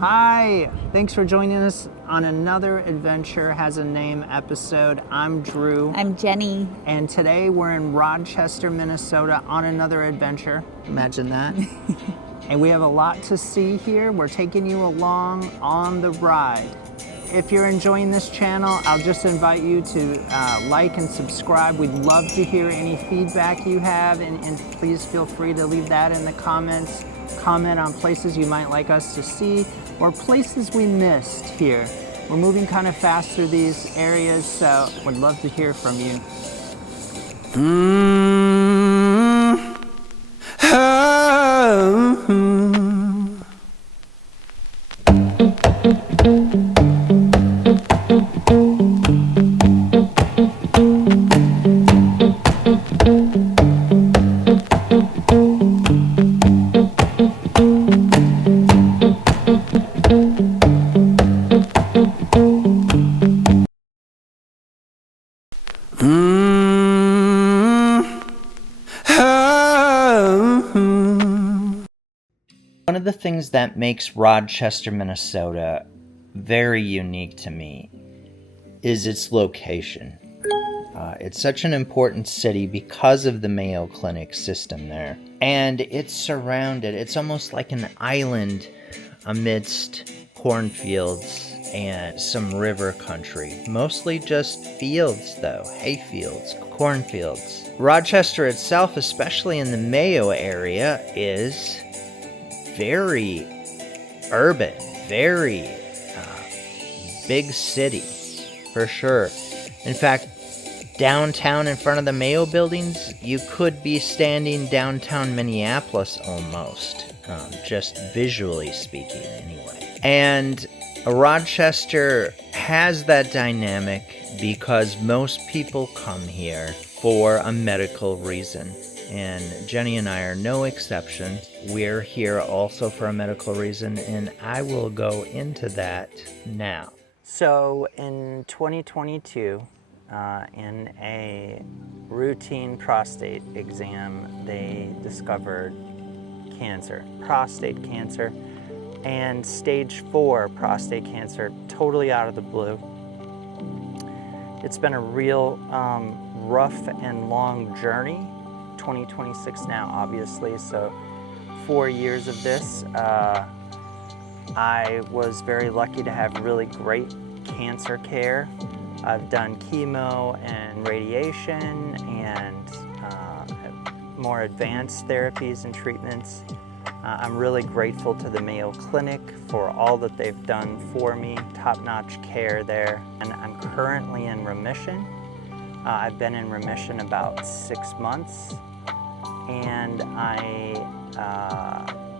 Hi, thanks for joining us on another Adventure Has a Name episode. I'm Drew. I'm Jenny. And today we're in Rochester, Minnesota on another adventure. Imagine that. And we have a lot to see here. We're taking you along on the ride. If you're enjoying this channel, I'll just invite you to like and subscribe. We'd love to hear any feedback you have, and please feel free to leave that in the comments. Comment on places you might like us to see or places we missed here. We're moving kind of fast through these areas, so would love to hear from you. One of the things that makes Rochester, Minnesota very unique to me is its location. It's such an important city because of the Mayo Clinic system there. And it's surrounded, it's almost like an island amidst cornfields and some river country. Mostly just fields though, hay fields, cornfields. Rochester itself, especially in the Mayo area, is very urban, very big city, for sure. In fact, downtown in front of the Mayo buildings, you could be standing downtown Minneapolis almost, just visually speaking anyway. And Rochester has that dynamic because most people come here for a medical reason. And Jenny and I are no exception. We're here also for a medical reason, and I will go into that now. So in 2022, in a routine prostate exam, they discovered cancer, prostate cancer, and stage 4 prostate cancer, totally out of the blue. It's been a real rough and long journey. 2026 now, obviously, so 4 years of this. I was very lucky to have really great cancer care. I've done chemo and radiation and more advanced therapies and treatments. I'm really grateful to the Mayo Clinic for all that they've done for me, top-notch care there. And I'm currently in remission. I've been in remission about 6 months. And I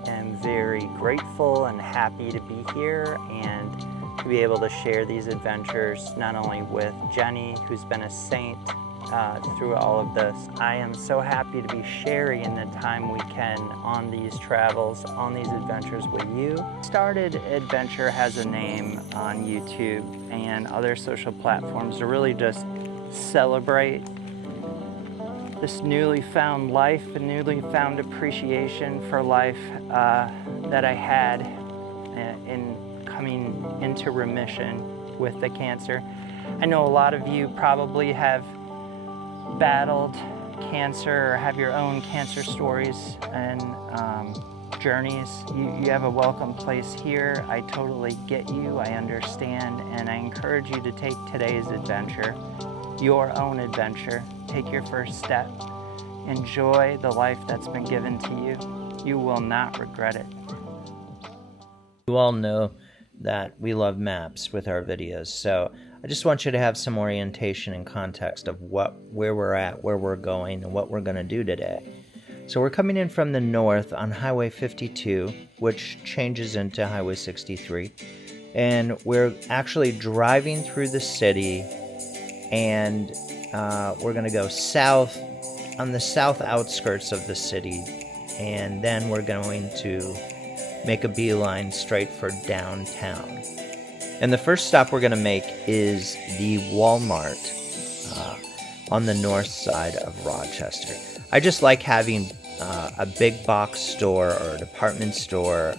am very grateful and happy to be here and to be able to share these adventures not only with Jenny, who's been a saint through all of this. I am so happy to be sharing the time we can on these travels, on these adventures with you. Started Adventure Has a Name on YouTube and other social platforms to really just celebrate this newly found life and newly found appreciation for life that I had in coming into remission with the cancer. I know a lot of you probably have battled cancer or have your own cancer stories and journeys. You have a welcome place here. I totally get you, I understand, and I encourage you to take today's adventure, your own adventure. Take your first step. Enjoy the life that's been given to you. You will not regret it. You all know that we love maps with our videos, so I just want you to have some orientation and context of where we're at, where we're going, and what we're going to do today. So we're coming in from the north on Highway 52, which changes into Highway 63, and we're actually driving through the city, and we're going to go south on the south outskirts of the city, and then we're going to make a beeline straight for downtown. And the first stop we're going to make is the Walmart on the north side of Rochester. I just like having a big box store or a department store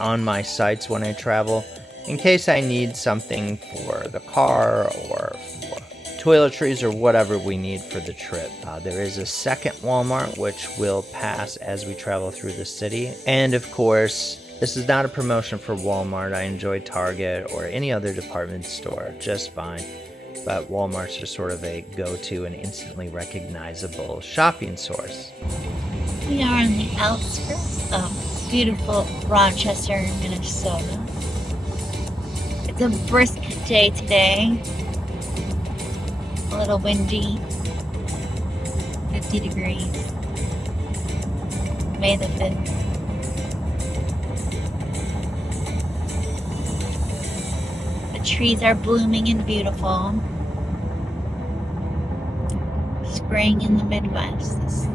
on my sites when I travel, in case I need something for the car or for toiletries or whatever we need for the trip. There is a second Walmart which will pass as we travel through the city. And of course, this is not a promotion for Walmart. I enjoy Target or any other department store just fine. But Walmart's are sort of a go-to and instantly recognizable shopping source. We are on the outskirts of beautiful Rochester, Minnesota. It's a brisk day today. A little windy. 50 degrees. May the 5th. The trees are blooming and beautiful. Spring in the Midwest. This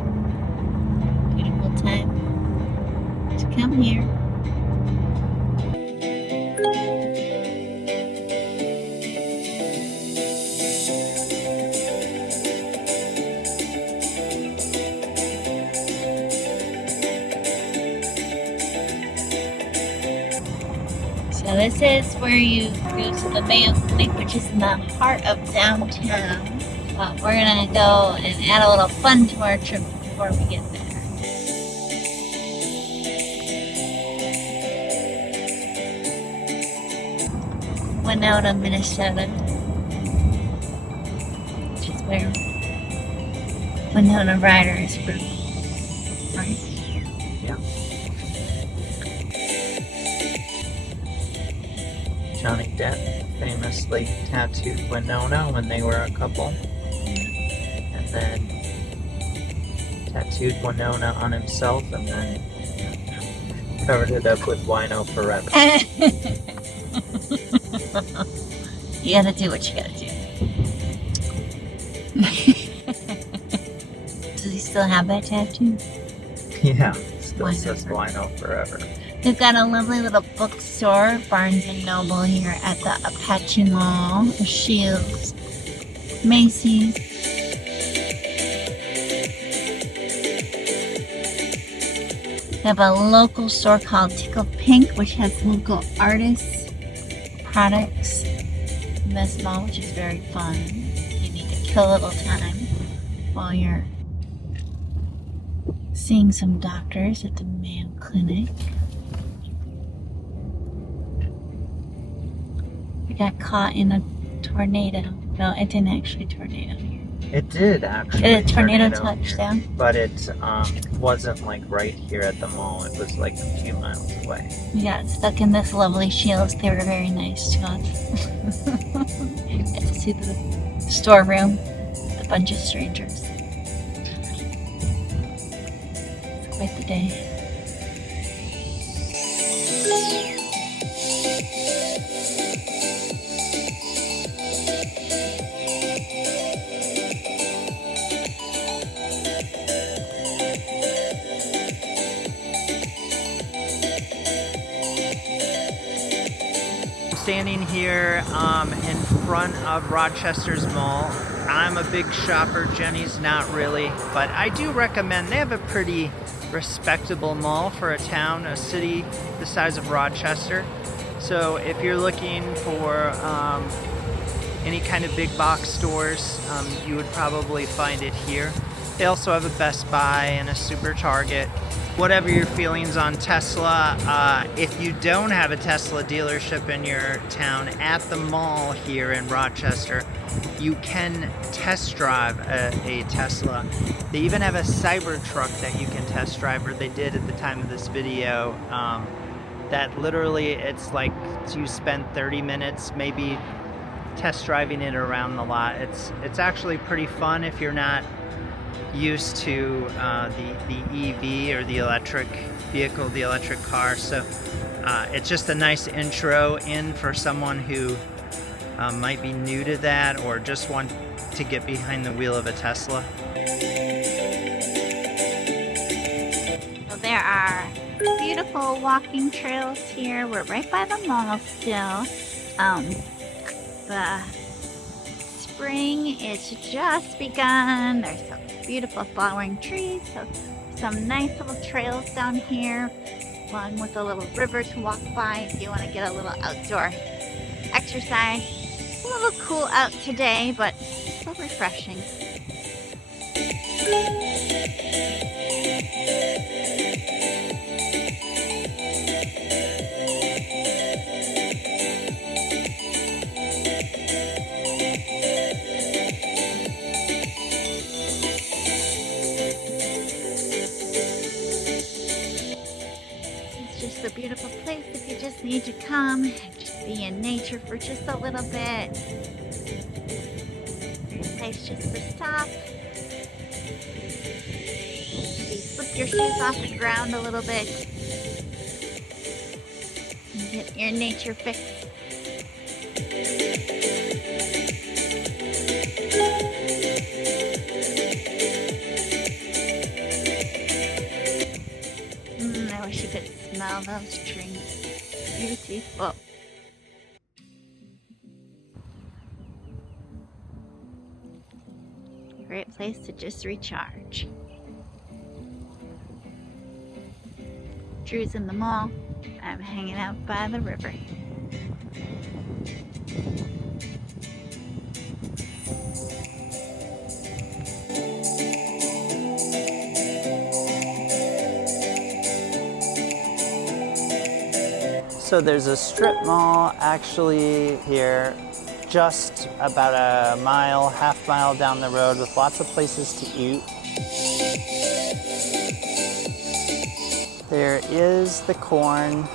beautiful time to come here. So this is where you go to the Mayo Clinic, which is in the heart of downtown. But we're gonna go and add a little fun to our trip before we get there. Winona, Minnesota, which is where Winona Ryder is from, right? Yeah. Johnny Depp famously tattooed Winona when they were a couple, and then tattooed Winona on himself, and then covered it up with wino forever. You gotta do what you gotta do. Does he still have that tattoo? Yeah, still Wino says wino forever. They've got a lovely little bookstore, Barnes & Noble, here at the Apache Mall, Shields, Macy's. They have a local store called Tickle Pink, which has local artists, products in this mall, which is very fun. You need to kill a little time while you're seeing some doctors at the Mayo Clinic. We got caught in a tornado. No, it didn't actually tornado here. It did actually. Did a tornado touch down? But it wasn't like right here at the mall. It was like a few miles away. We got stuck in this lovely Shields. They were very nice to us. Got to see the storeroom with a bunch of strangers. It's quite the day. Standing here in front of Rochester's Mall. I'm a big shopper, Jenny's not really, but I do recommend, they have a pretty respectable mall for a town, a city the size of Rochester. So if you're looking for any kind of big box stores, you would probably find it here. They also have a Best Buy and a Super Target. Whatever your feelings on Tesla, if you don't have a Tesla dealership in your town, at the mall here in Rochester, you can test drive a Tesla. They even have a Cybertruck that you can test drive, or they did at the time of this video. That literally, it's like you spend 30 minutes maybe test driving it around the lot. It's actually pretty fun if you're not used to the EV or the electric vehicle, the electric car. So it's just a nice intro in for someone who might be new to that or just want to get behind the wheel of a Tesla. So there are beautiful walking trails here. We're right by the mall still. The spring is just begun. There's some beautiful flowering trees, so some nice little trails down here, along with a little river to walk by if you want to get a little outdoor exercise. A little cool out today, but still refreshing. It's just a beautiful place if you just need to come and just be in nature for just a little bit. Great place just to stop. Maybe slip your shoes off the ground a little bit and get your nature fix. I wish you could smell those trees. Beautiful. Great place to just recharge. Drew's in the mall. I'm hanging out by the river. So there's a strip mall actually here, just about a mile, half mile down the road with lots of places to eat. There is the corn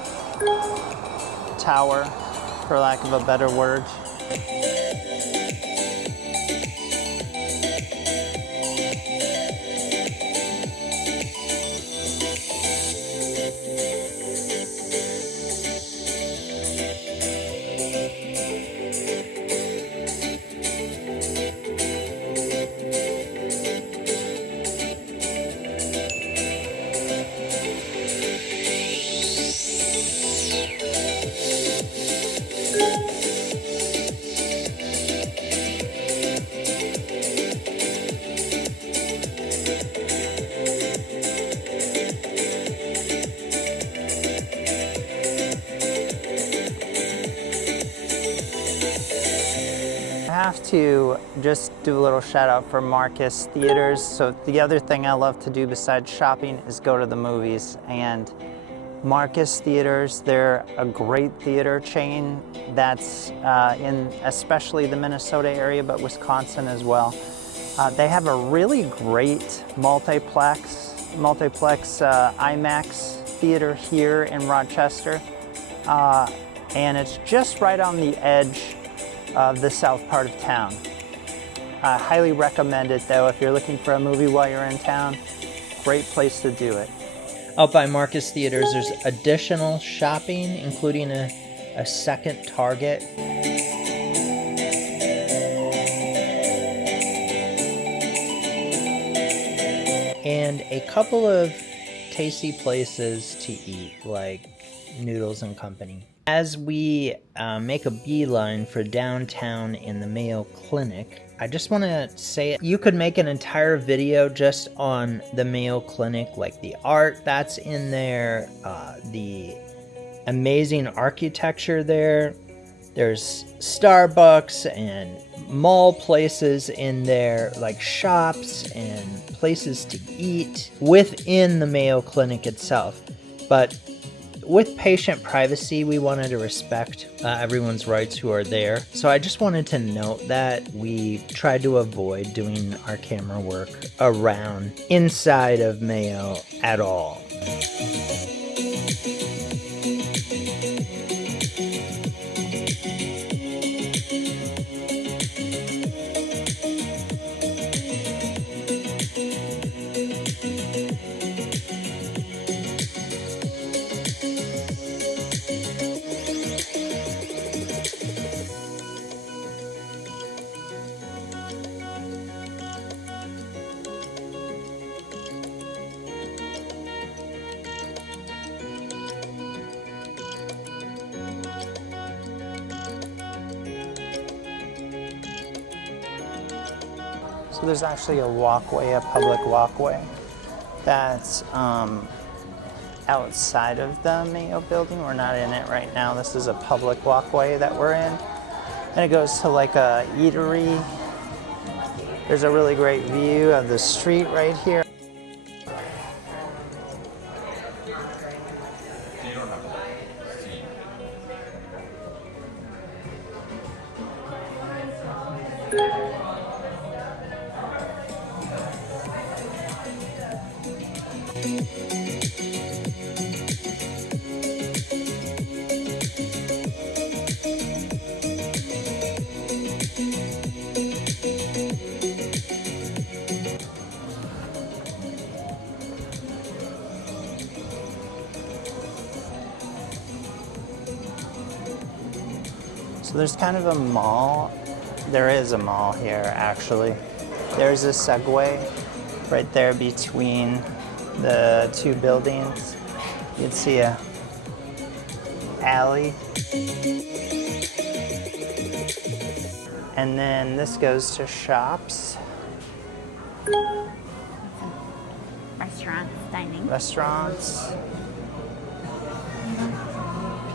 tower, for lack of a better word. I have to just do a little shout out for Marcus Theaters. So the other thing I love to do besides shopping is go to the movies. And Marcus Theaters, they're a great theater chain that's in especially the Minnesota area, but Wisconsin as well. They have a really great multiplex IMAX theater here in Rochester. And it's just right on the edge of the south part of town. I highly recommend it though if you're looking for a movie while you're in town. Great place to do it. Out by Marcus Theaters, there's additional shopping, including a second Target. And a couple of tasty places to eat, like Noodles and Company. As we make a beeline for downtown in the Mayo Clinic, I just want to say you could make an entire video just on the Mayo Clinic, like the art that's in there, the amazing architecture there. There's Starbucks and mall places in there, like shops and places to eat within the Mayo Clinic itself. But with patient privacy, we wanted to respect everyone's rights who are there. So I just wanted to note that we tried to avoid doing our camera work around inside of Mayo at all. So there's actually a walkway, a public walkway that's outside of the Mayo building. We're not in it right now. This is a public walkway that we're in. And it goes to like a eatery. There's a really great view of the street right here. So there's kind of a mall. There is a mall here, actually. There's a Segway right there between the two buildings. You can see a alley. And then this goes to shops. Restaurants, dining. Restaurants.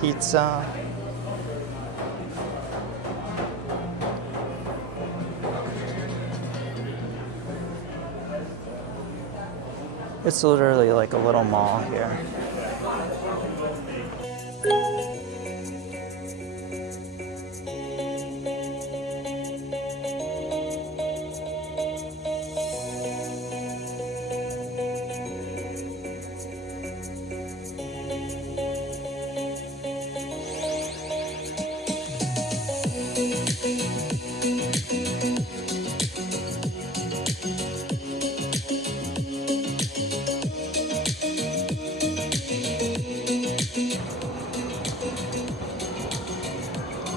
Pizza. It's literally like a little mall here.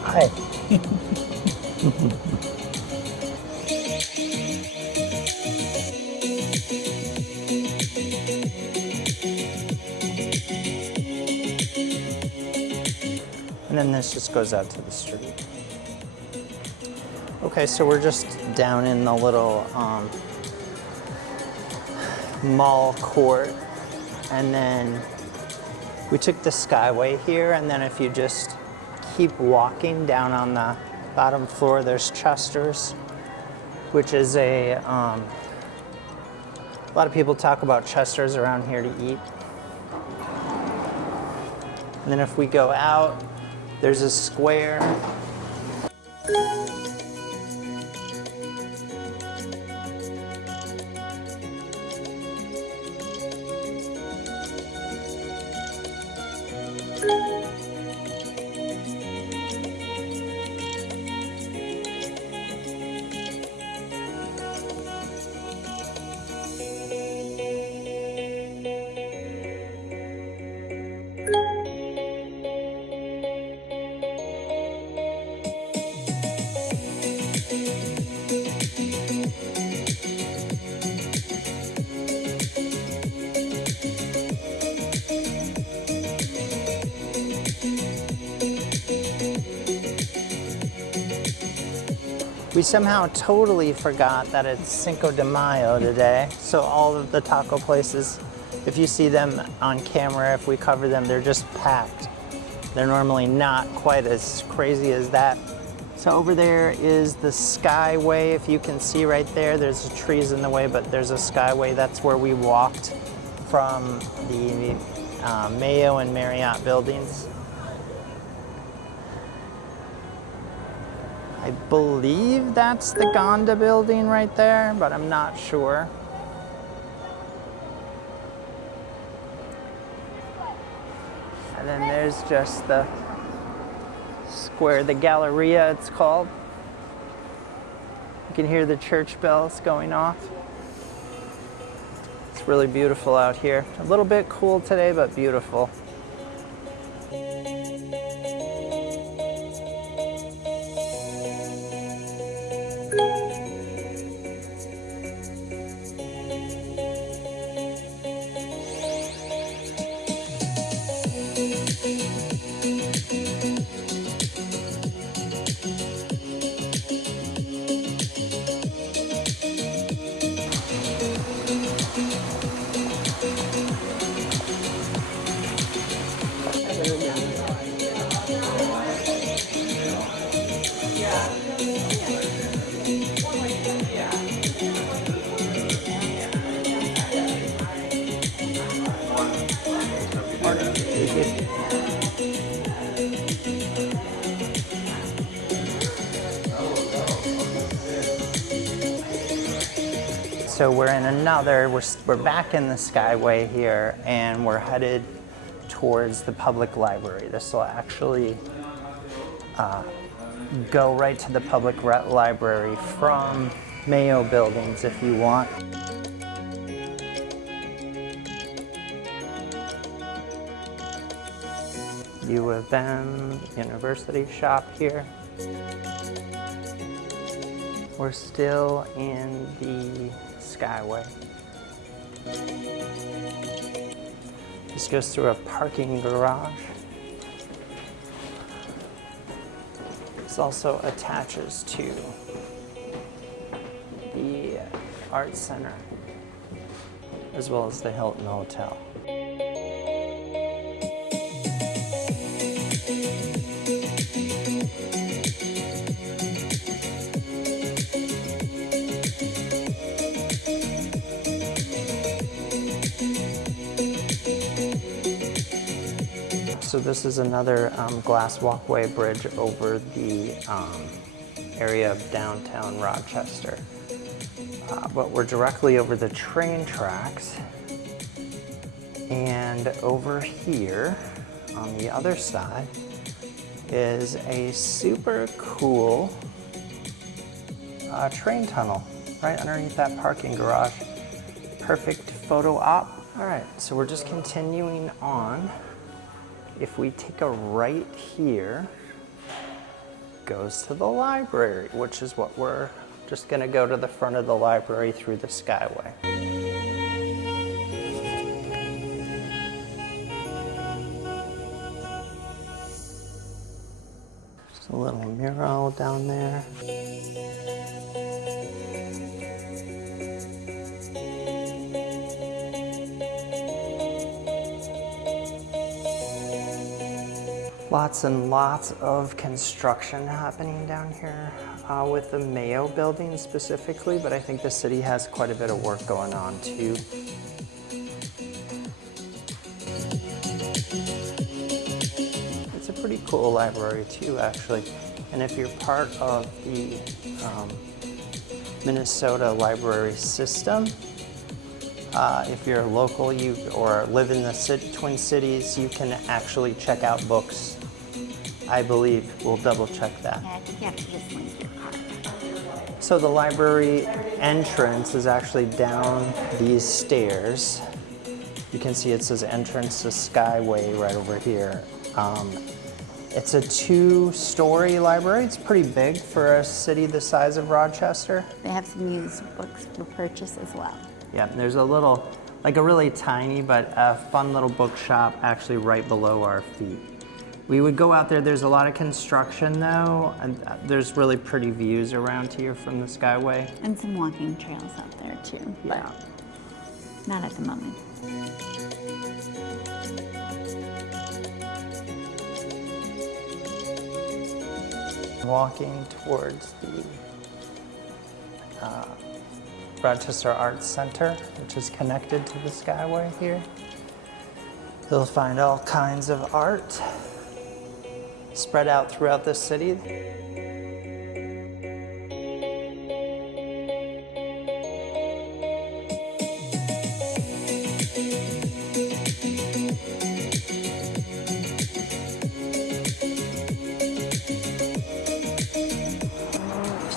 Hi. And then this just goes out to the street. Okay, so we're just down in the little mall court, and then we took the Skyway here, and then if you just keep walking down on the bottom floor, there's Chester's, which is a lot of people talk about Chester's around here to eat. And then if we go out, there's a square. We somehow totally forgot that it's Cinco de Mayo today. So all of the taco places, if you see them on camera, if we cover them, they're just packed. They're normally not quite as crazy as that. So over there is the Skyway. If you can see right there, there's trees in the way, but there's a Skyway. That's where we walked from the Mayo and Marriott buildings. I believe that's the Gonda building right there, but I'm not sure. And then there's just the square, the Galleria it's called. You can hear the church bells going off. It's really beautiful out here. A little bit cool today, but beautiful. So we're back in the Skyway here, and we're headed towards the public library. This will actually go right to the public library from Mayo buildings if you want. U of M University shop here. We're still in the Skyway. This goes through a parking garage. This also attaches to the Art Center, as well as the Hilton Hotel. So this is another glass walkway bridge over the area of downtown Rochester. But we're directly over the train tracks. And over here on the other side is a super cool train tunnel right underneath that parking garage. Perfect photo op. All right, so we're just continuing on. If we take a right here, goes to the library, which is what we're just gonna go to the front of the library through the Skyway. Just a little mural down there. Lots and lots of construction happening down here with the Mayo building specifically, but I think the city has quite a bit of work going on too. It's a pretty cool library too, actually. And if you're part of the Minnesota library system, if you're local or live in the Twin Cities, you can actually check out books. I believe. We'll double check that. Yeah, I think you have to just link your card. So the library entrance is actually down these stairs. You can see it says entrance to Skyway right over here. It's a 2-story library. It's pretty big for a city the size of Rochester. They have some used books for purchase as well. Yeah, there's a little, like a really tiny but a fun little bookshop actually right below our feet. We would go out there. There's a lot of construction though, and there's really pretty views around here from the Skyway. And some walking trails out there too, Yeah. but not at the moment. Walking towards the Rochester Arts Center, which is connected to the Skyway here. You'll find all kinds of art spread out throughout the city.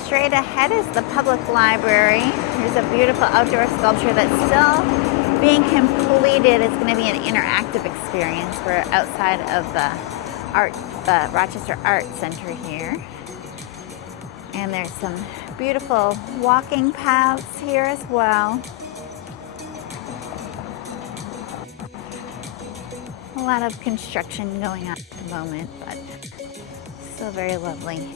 Straight ahead is the public library. There's a beautiful outdoor sculpture that's still being completed. It's going to be an interactive experience. We're outside of the Rochester Art Center here. And there's some beautiful walking paths here as well. A lot of construction going on at the moment, but still very lovely.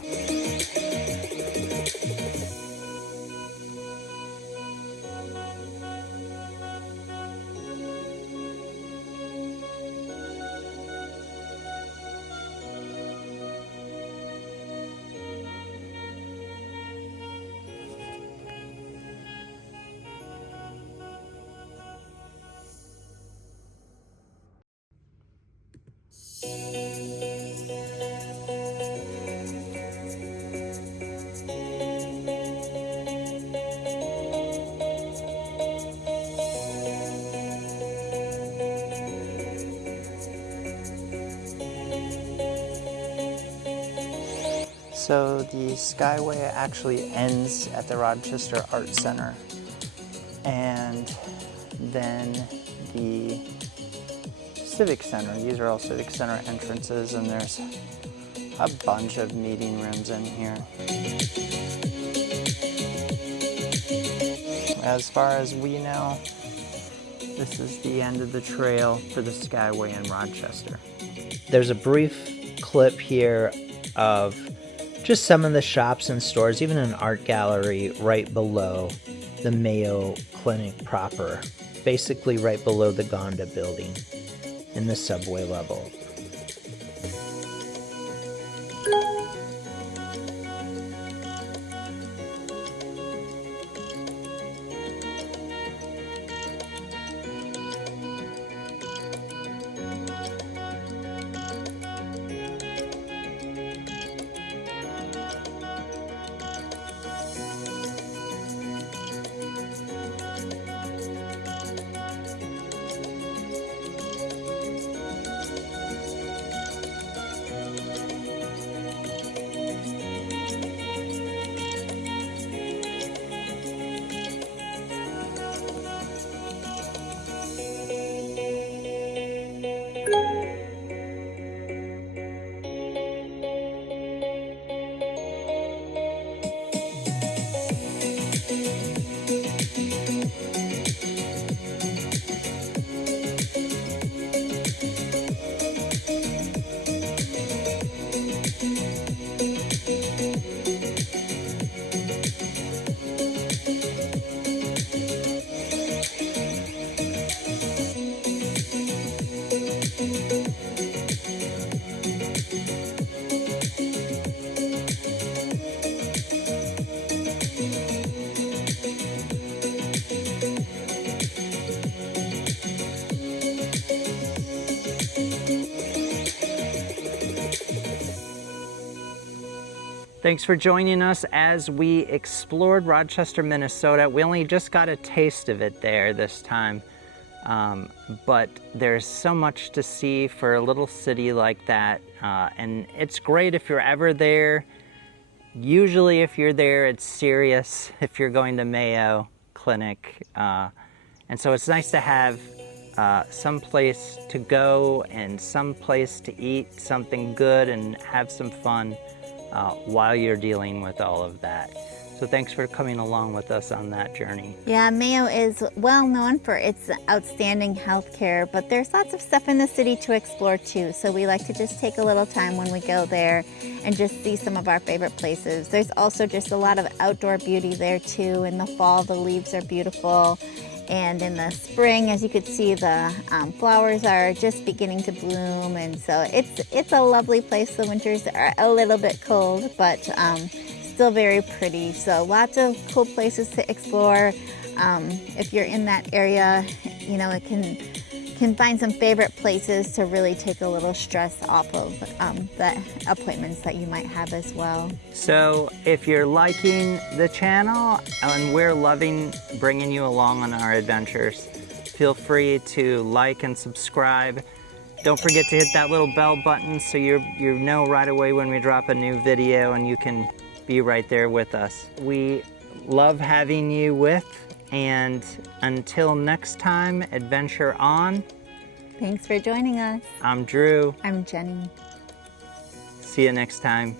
So the Skyway actually ends at the Rochester Art Center, and then the Civic Center. These are all Civic Center entrances, and there's a bunch of meeting rooms in here. As far as we know, this is the end of the trail for the Skyway in Rochester. There's a brief clip here of just some of the shops and stores, even an art gallery right below the Mayo Clinic proper, basically right below the Gonda building in the subway level. Thanks for joining us as we explored Rochester, Minnesota. We only just got a taste of it there this time, but there's so much to see for a little city like that, and it's great if you're ever there. Usually if you're there, it's serious if you're going to Mayo Clinic, and so it's nice to have some place to go and some place to eat something good and have some fun while you're dealing with all of that. So thanks for coming along with us on that journey. Yeah, Mayo is well known for its outstanding healthcare, but there's lots of stuff in the city to explore too. So we like to just take a little time when we go there and just see some of our favorite places. There's also just a lot of outdoor beauty there too. In the fall, the leaves are beautiful. And in the spring, as you could see, the flowers are just beginning to bloom. And so it's a lovely place. The winters are a little bit cold, but still very pretty. So lots of cool places to explore. If you're in that area, you know, it can find some favorite places to really take a little stress off of the appointments that you might have as well. So if you're liking the channel and we're loving bringing you along on our adventures, feel free to like and subscribe. Don't forget to hit that little bell button so you know right away when we drop a new video and you can be right there with us. We love having you with, and until next time, adventure on. Thanks for joining us. I'm Drew. I'm Jenny. See you next time.